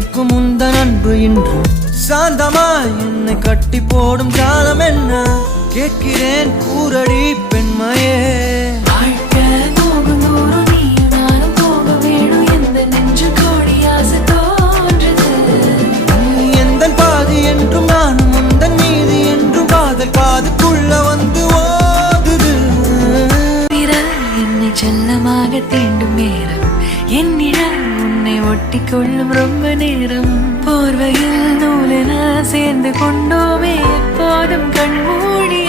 வைக்கும் உந்தன் அன்பு இன்று சாந்தமாய் என்னை கட்டி போடும் காலம் என்ன கேட்கிறேன் கூரடி பெண்மையே. எந்தன் பாதி என்றும் நானும் உந்தன் மீது என்றும் காதல் பாதுக்குள்ள வந்து ஓதுது. என்னை செல்லமாக தீண்டும் நேரம் என்னிடம் உன்னை ஒட்டி கொள்ளும் ரொம்ப நேரம் போர்வையில் நூலென சேர்ந்து கொண்டோமே எப்போதும் கண்மூடி